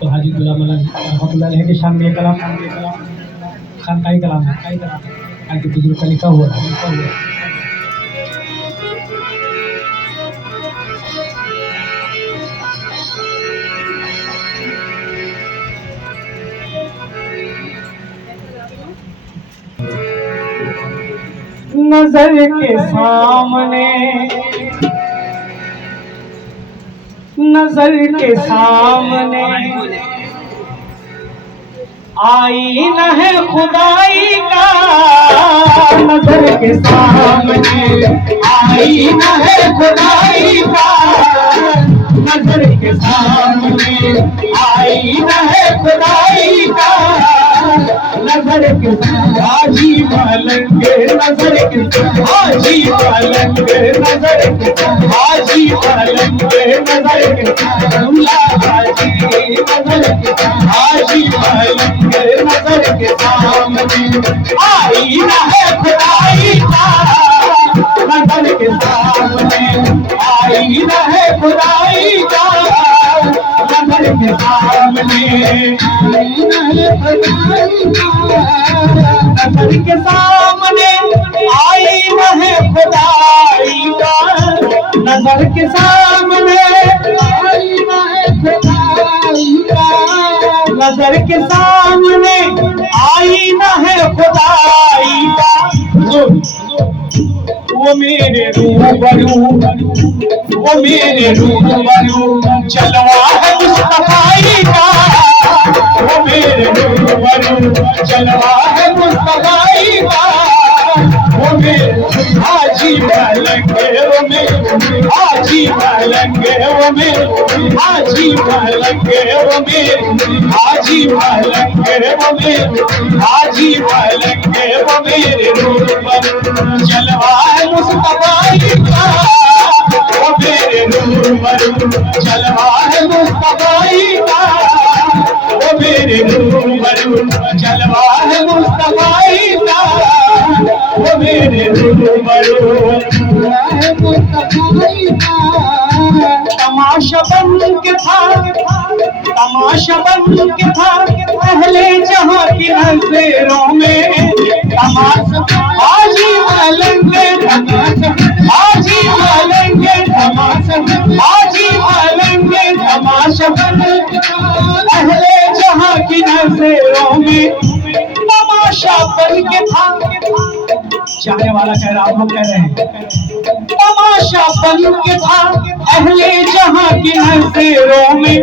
तो हाजी गुलाम रहमतुल्लाह के सामने ये कलाम खानकाई कलाम है, आगे बुजुर्ग का लिखा हुआ है। नजर के सामने, नजर के सामने आईना है खुदाई का, नजर के सामने आईना है खुदाई का, नजर के सामने आईना है खुदाई का, नजर के हाजी पलंगे, नजर के हाजी पलंगे, नजर के हाजी पलंगे, नजर के हाजी, नजर के हाजी पलंगे, नजर के सामने आईना है खुदाई का, नजर के सामने आईना है खुदाई का, नजर के सामने आईना है खुदाई का, नजर के सामने आईना है खुदाई का, नजर के सामने आईना है खुदाई का, नजर के सामने आईना है खुदाई का, वो मेरे रूबरू, वो मेरे रूबरू जलवा है मुस्तफाई का, वो मेरे रूबरू जलवा है मुस्तफाई का, वो मेरे हाजी पलंगे, वो मेरे हाजी पलंगे, वो मेरे हाजी पलंगे, वो मेरे हाजी पलंगे, वो मेरे हाजी पलंगे, वो मेरे रूबरू जलवा है मुस्तफाई का, वो मेरे रूबरू जलवा है मुस्तफाई का, वो मेरे रूबरू जलवा है मुस्तफाई का, वो मेरे रूबरू है मुस्तफाई का। तमाशा बन के था, तमाशा बन के था पहले जहां की नजरों में, तमाशा हाजी पलंगे, हाजी पलंगे, तमाशा हाजी पलंगे, तमाशा बन के पहले जहां की नजरों में, तमाशा बन के था। चाहने वाला कह रहा, आप लोग कह रहे हैं तमाशा बन के था अहले जहां की नजरों में,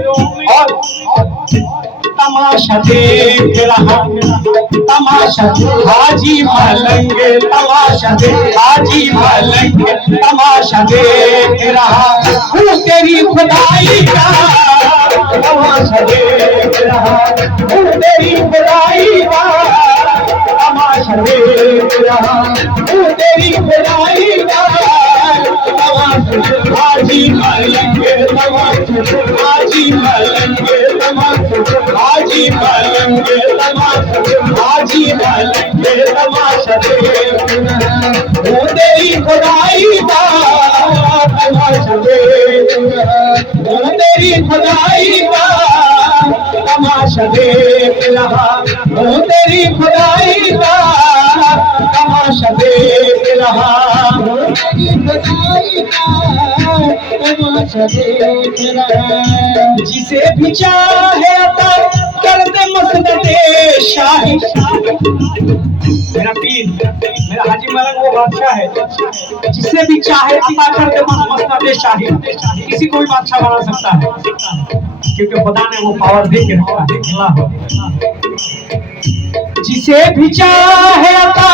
और तमाशा देख रहा, तमाशा हाजी पलंगे, तमाशा दे हाजी पलंगे, तमाशा देख रहा हूँ तेरी खुदाई का, तमाशा देख रहा हूँ तेरी खुदाई का, तमाशा देख रहा हूँ तेरी खुदाई का, हाजी पलंगे, तमाशा हाजी पलंगे, तमाशा हाजी पलंगे, तमाशा हाजी पलंगे, तमाशा देख वो तेरी खुदाई का, तमाशा देख वो तेरी खुदाई का, तमाशा देख रहा वो तेरी खुदाई का, तमाशा देख रहा वो तेरी खुदाई का, तमाशा देख रहा। जिसे भी चाहे अता कर दे मसनदे शाही, मेरा पीर मेरा हाजी मलंग वो बादशाह है, जिसे भी चाहे अता कर दे मसनदे शाही, किसी को भी बादशाह बना सकता है, क्योंकि खुदा ने वो पावर दे के रखा है। जिसे भी चाहे अता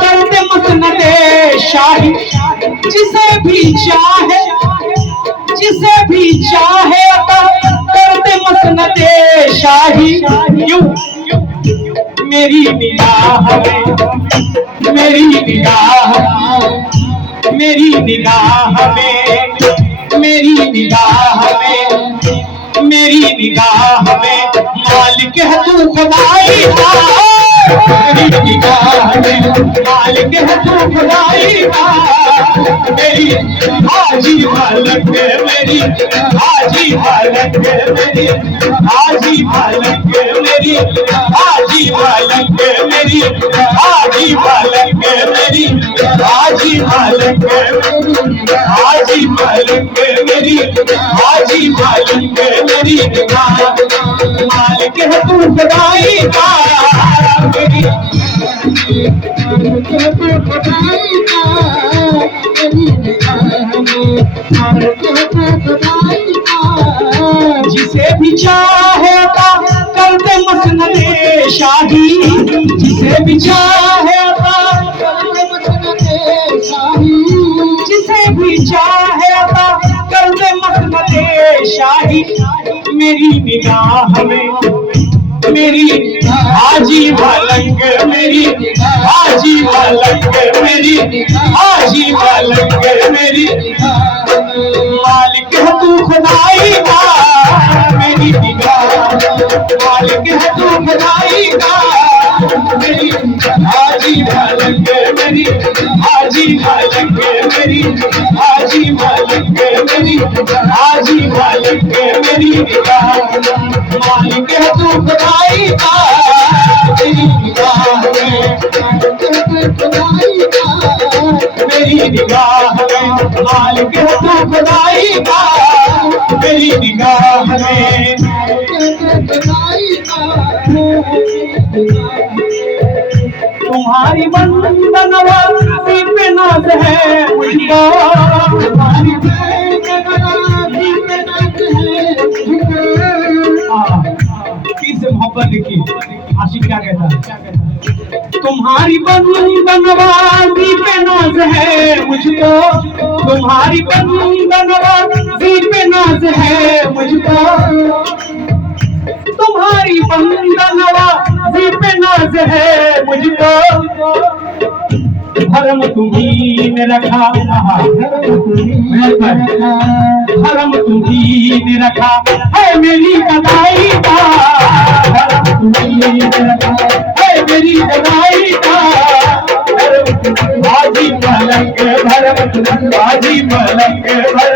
कर दे मसनदे शाही, जिसे भी चाहे, जिसे भी चाहे अता कर दे मसनदे शाही, क्यों मेरी निगाह में, मेरी निगाह, मेरी निगाह में, मेरी निगाह में, मेरी निगाह में मालिक है तू खुदाई का, मेरी निगाह में मालिक है तू खुदाई का, मेरी हाजी मालिक मेरी हाजी मालिक मेरी हाजी मालिक मेरी हाजी मालिक मेरी हाजी मालिक मेरी हाजी मालिक हाजी मालिक मेरी हाजी मालिक मेरी मालिक है तू खुदाई का, मेरी जिसे भी चाहेगा करते मसनदे शाही, जिसे भी चाहेगा जिसे भी चाहेगा करते मसनदे शाही, मेरी निगाह में मेरी हाजी मालिक मेरी हाजी मालिक मेरी हाजी मालिक मेरी मालिक है तू खुदाई का, मेरी निगाह मालिक है तू खुदाई का, मेरी हाजी मालिक मेरी हाजी मालिक मेरी हाजी मालिक मेरी हाजी मालिक मेरी निगाह मालिक है तू खुदाई का, मेरी निगाह मेरी निगाह में मालिक है तू खुदाई का, मेरी निगाह में तुम्हारी बंदनवासी पे नाज है मुझको, तुम्हारी मोहब्बत लिखी आशिक क्या कहता है, तुम्हारी बंदनवासी पे नाज है मुझको, तुम्हारी बंदनवासी पे नाज है मुझको, तुम्हारी बंदनवासी पे नाज है मुझको, धर्म तुम्ही ने रखा धर्म तुम्ही ने रखा है मेरी गदाई का, धर्म तुम्ही ने रखा है मेरी गदाई का, हाजी मालिक धर्म हाजी मालिक धर्म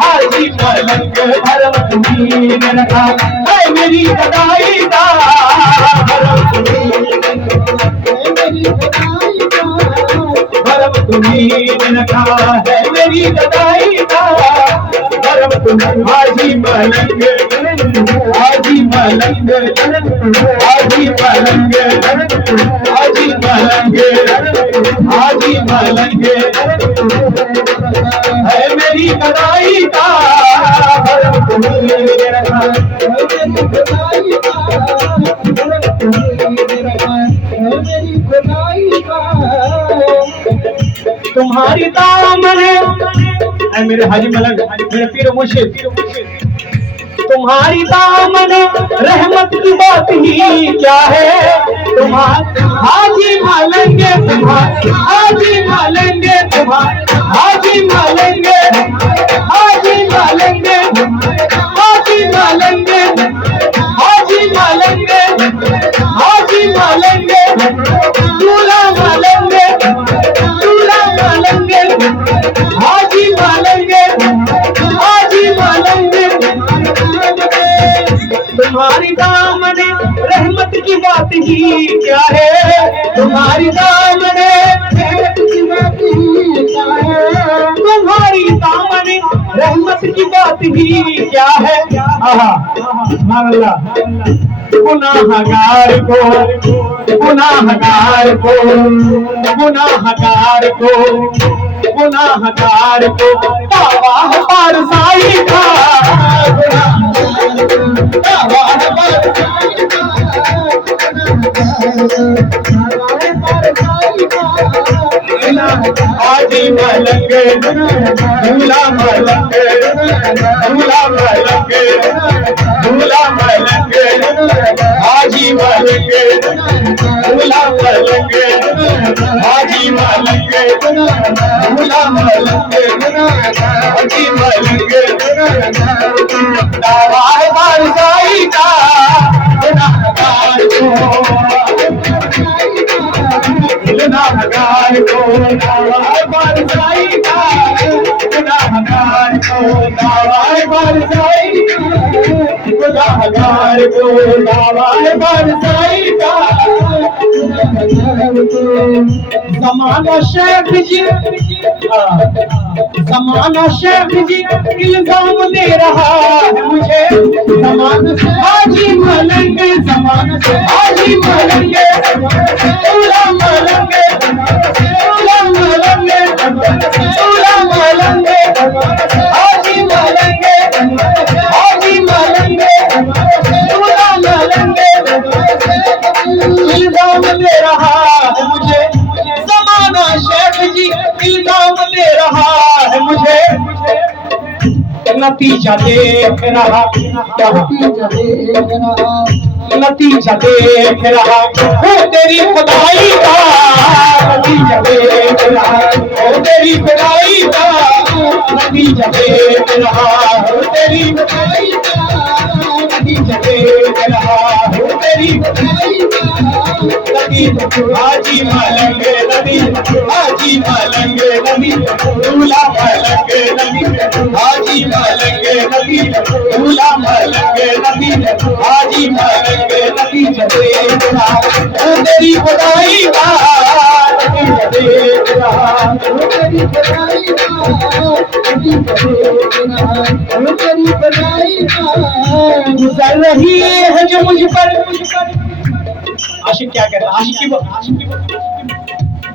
हाजी मालिक धर्म तुम्ही ने रखा है मेरी गदाई का, धर्म तुम्ही ने रखा है मेरी गदाई का, धर्म तुम्ही हाजी मालिक हाजी मालिक हाजी मालिक हाजी मालिक हाजी मालिक है मेरी गदाई का, धर्म तुम्ही ने रखा है मेरी गदाई का, तुम्हारी दामन है मेरे हाजी मलंग मेरे पीर मुर्शिद, तुम्हारी दामन रहमत की बात ही क्या है, तुम्हारे हाजी मालेंगे तुम्हारे हाजी मालेंगे तुम्हारे हाजी मालेंगे हाजी मालेंगे हाजी मालेंगे हाजी मालेंगे हाजी मालेंगे दूल्हा मालेंगे दूल्हा मालेंगे हाजी मालेंगे हाजी मालेंगे, तुम्हारी दामन रहमत की बात ही क्या है, तुम्हारी दामन रहमत की बात ही क्या है, तुम्हारी दामन रहमत की बात ही क्या है, गुनाहगार को गुनाहगार को गुनाहगार को गुनाहगार को तवाह पर साई का, हाजी मालिक दूल्हा मालिक दूल्हा मालिक दूल्हा मालिक हाजी मालिक दूल्हा मालिक हाजी मालिक दूल्हा मालिक हाजी मालिक दावा है बारसाई का गुनाहगार को को दावा बरसाई का, गुनाहगार को दावा बरसाई का, गुनाहगार को दावा बरसाई का। ज़माना शेख जी, ज़माना शेख जी इल्जाम दे रहा है मुझे, ज़माना से हाजी मलंग, ज़माना से हाजी मलंग, उला मलंग, उला मलंग, उला मलंग, हाजी मलंग, हाजी मलंग, उला मलंग, इल्जाम दे रहा है मुझे, ज़माना शेख जी इल्जाम दे रहा है मुझे। नतीजा देख रहा, नतीजा देख रहा हो तेरी खुदाई का, नतीजा देख रहा हो तेरी खुदाई का, नतीजा देख रहा हो तेरी खुदाई का, नतीजा देख रहा हो तेरी खुदाई का। हाजी मलंग नबी, हाजी मलंग नबी, दूल्हा मलंग नबी, हाजी मलंग नबी, दूल्हा मलंग नबी, हाजी मलंग नबी। देखना तेरी खुदाई का, देखना तेरी खुदाई का, तेरी खुदाई का। गुजर रही है जो मुझ पर, आशिक क्या कहता है, आशिकी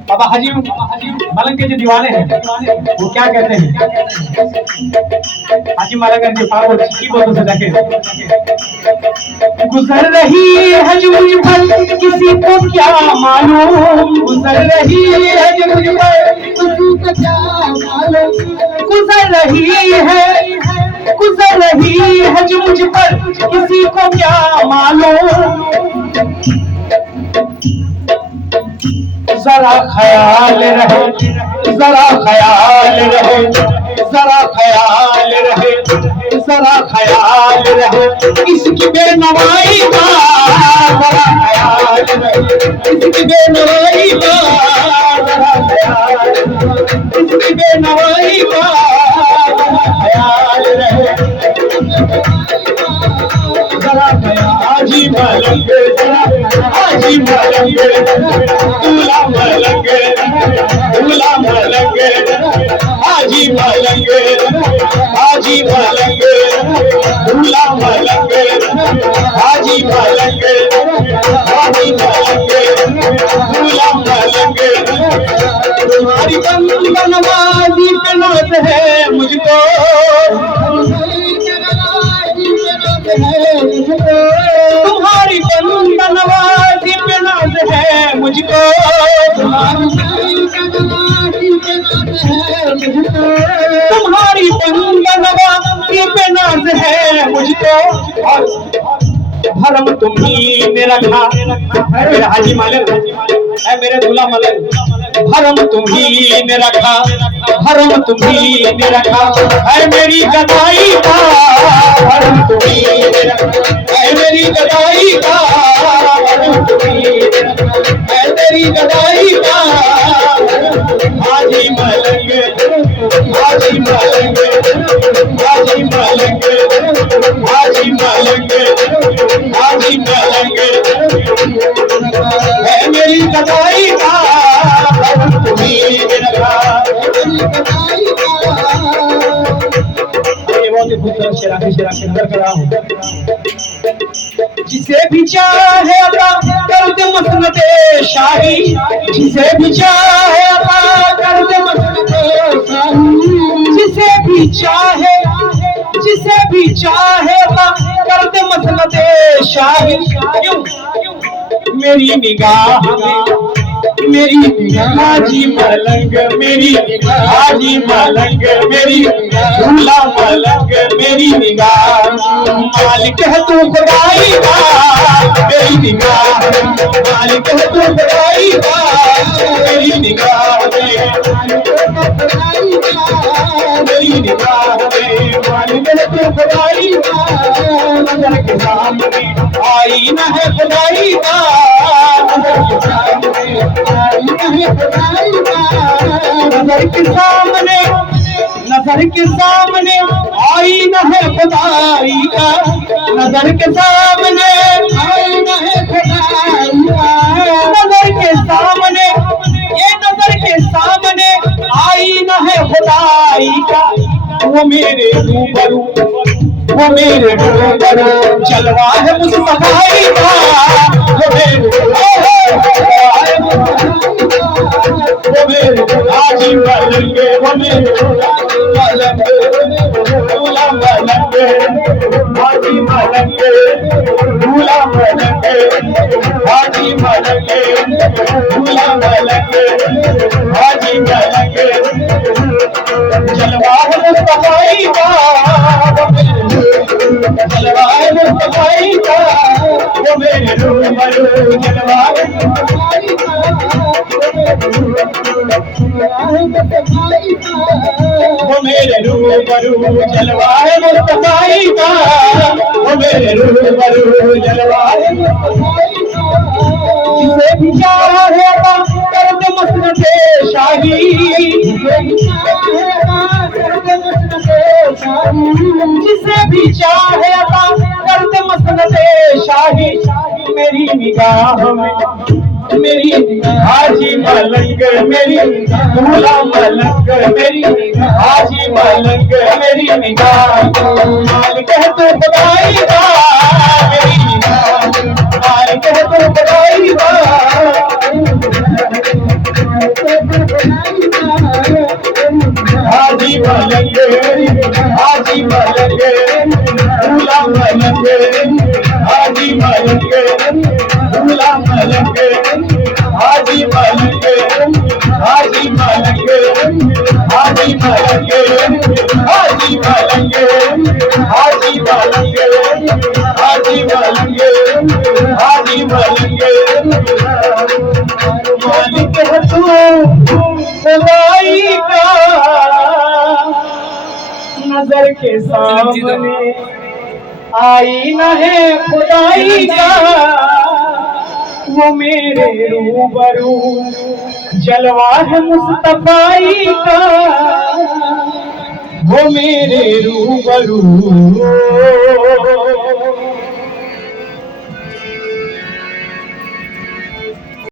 बाबा हाजी मलंग के जो दीवाने हैं वो क्या कहते हैं, हाजी मलंग के पागल की बोतों से देखे। गुजर रही है जो मुझ पर किसी को क्या मालूम, गुजर रही है जो मुझ पर किसी को क्या मालूम, गुजर रही है, गुजर रही है जो मुझ पर किसी को क्या मालूम। जरा ख्याल रहे, जरा ख्याल रहे, जरा ख्याल रहे, जरा ख्याल रहे इसकी बेनवाई का, जरा ख्याल रहे इसकी बेनवाई का, जरा ख्याल इसकी बेनवाई का, ख्याल रहे जरा ख्याल। हाजी मलंग, हाजी मलंग, दूल्हा मलंग, दूल्हा मलंग, हाजी मलंग, हाजी मलंग, दूल्हा मलंग, हाजी मलंग, हाजी मलंग, दूल्हा मलंग। तुम्हारी बनवाजी पे नाज है मुझको, तुम्हारी बनवाजी पे नाज है मुझको, तुम्हारी बनवाजी पे नाज है मुझको। और भरम तुम्ही ने रखा, मेरे हाजी मलंग है, मेरे दूल्हा मलंग, भरम तुम्ही ने रखा, भरम तुम्ही ने रखा है मेरी गदाई का, भरम तुम्ही ने रखा है मेरी गदाई का, भरम तुम्ही ने रखा है तेरी गदाई का। हाजी मलंग, हाजी मलंग, हाजी मलंग, हाजी मलंग, हाजी मलंग है मेरी गदाई का, तुम्ही रखा। ये बहुत ही खूबसूरत शेरा के अंदर कर रहा हूँ। जिसे भी चाहे अता कर दे मसनदे शाही, जिसे भी चाहे अता कर दे मसनदे शाही, जिसे भी चाहे, जिसे भी चाहे अता कर दे मसनदे शाही। क्यों मेरी निगाह में, मेरी हाजी मलंग, मेरी हाजी मलंग, मेरी दूल्हा मलंग, मेरी निगाह मालिक है तू खुदाई का, मेरी निगाह मालिक है तू खुदाई का, मेरी निगाह मेरी निगाह मालिक है तू खुदाई का। नजर के सामने आई न है खुदाई का, नजर के सामने आई न है खुदाई का। नजर के सामने, नजर के सामने आईना है खुदाई का, नजर के सामने आईना है खुदाई का, नजर के सामने, ये नजर के सामने आईना है खुदाई का। वो मेरे रूबरू, वो मेरे रूबरू जलवा है मुस्तफाई का, वो मेरे हाजी मलंगे, वो मेरे मलंगे, दूल्हा मलंगे, हाजी मलंगे, दूल्हा मलंगे, हाजी मलंगे, दूल्हा मलंगे, हाजी मलंगे, जलवा है मुस्तफाई का, जलवा है मुस्तफाई का, वो मेरे रूबरू जलवा है मुस्तफाई का, वो मेरे रूबरू जलवा है मुस्तफाई का, वो मेरे रूबरू जलवा है मुस्तफाई का। जिसे भी चाहेगा कर्द मसनदे शाही, जिसे भी चाहेगा कर्द मसनदे शाही, मेरी निगाह में, मेरी हाजी मलंग, मेरी दूल्हा मलंग, मेरी हाजी मलंग, मेरी निगाह मालिक है तो खुदाई का, मेरी निगाह मालिक है तो खुदाई का, हाजी मलंग, हाजी मलंग, दूल्हा मलंग, हाजी मलंग, दूल्हा मलंग, हाजी मलंग, हाजी मलंग, हाजी मलंग, हाजी मलंग, हाजी मलंग, हाजी मलंग, हाजी मलंग, मालिक है तू खुदाई का, नजर के सामने आईना है खुदाई का, वो मेरे रूबरू जलवा है मुस्तफाई का, वो मेरे रूबरू